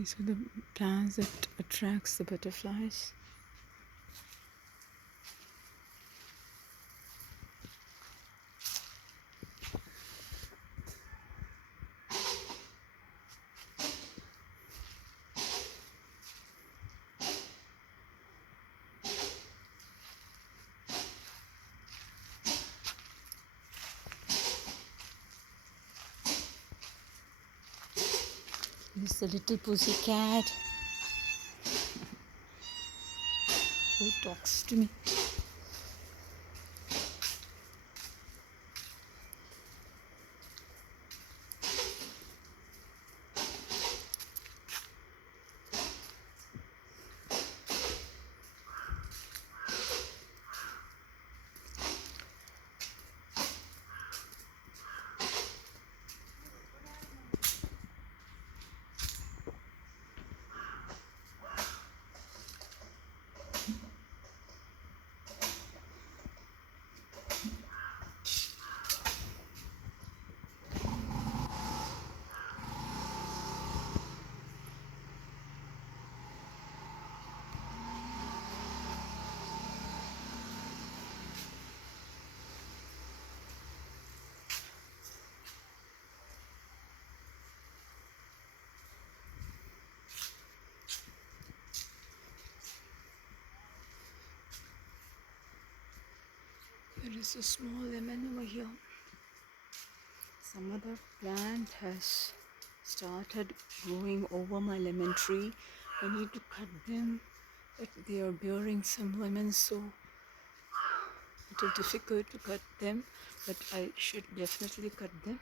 These are the plants that attracts the butterflies. This is the little pussy cat who talks to me. There is a small lemon over here. Some other plant has started growing over my lemon tree. I need to cut them, but they are bearing some lemons, so it is difficult to cut them, but I should definitely cut them.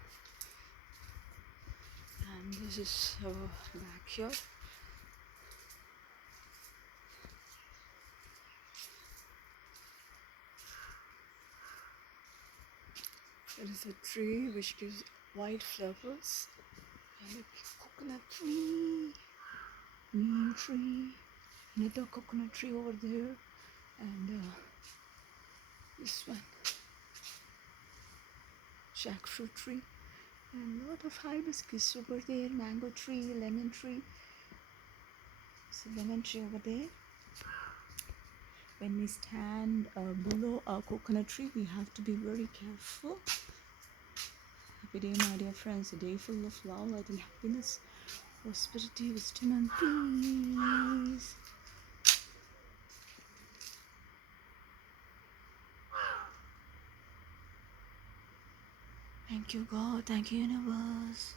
And this is our backyard. There is a tree which gives white flowers, and a coconut tree, neem tree, another coconut tree over there, and this one, jackfruit tree, and a lot of hibiscus over there, mango tree, lemon tree. There's a lemon tree over there. When we stand below our coconut tree, we have to be very careful. Happy day, my dear friends, a day full of love, light and happiness, prosperity, wisdom and peace. Thank you, God. Thank you, universe.